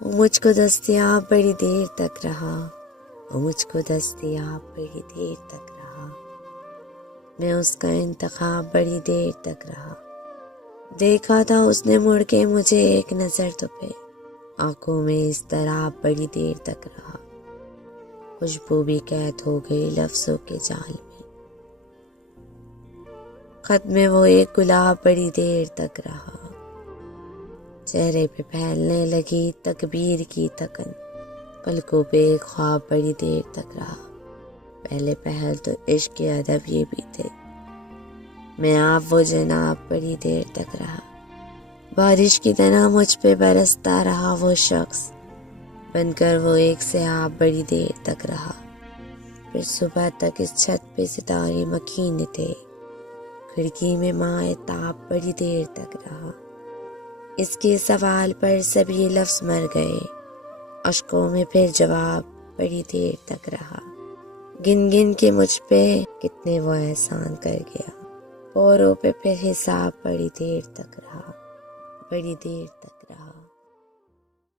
وہ مجھ کو دستیاب بڑی دیر تک رہا، وہ مجھ کو دستیاب بڑی دیر تک رہا، میں اس کا انتخاب بڑی دیر تک رہا۔ دیکھا تھا اس نے مڑ کے مجھے ایک نظر تو پہ، آنکھوں میں اس طرح بڑی دیر تک رہا، خوشبو بھی قید ہو گئی لفظوں کے جال میں۔ خط میں وہ ایک گلاب بڑی دیر تک رہا، چہرے پہ پھیلنے لگی تکبیر کی تکن، پلکوں پہ ایک خواب بڑی دیر تک رہا۔ پہلے پہل تو عشق کے ادب یہ بھی تھے، میں آپ وہ جناب بڑی دیر تک رہا۔ بارش کی طرح مجھ پہ برستا رہا وہ شخص، بن کر وہ ایک سحاب بڑی دیر تک رہا۔ پھر صبح تک اس چھت پہ ستارے مکین تھے، کھڑکی میں مائع تاب بڑی دیر تک رہا۔ اس کے سوال پر سب یہ لفظ مر گئے، اشکوں میں پھر جواب بڑی دیر تک رہا۔ گن گن کے مجھ پہ کتنے وہ احسان کر گیا، اوروں پہ پھر حساب بڑی دیر تک رہا، بڑی دیر تک۔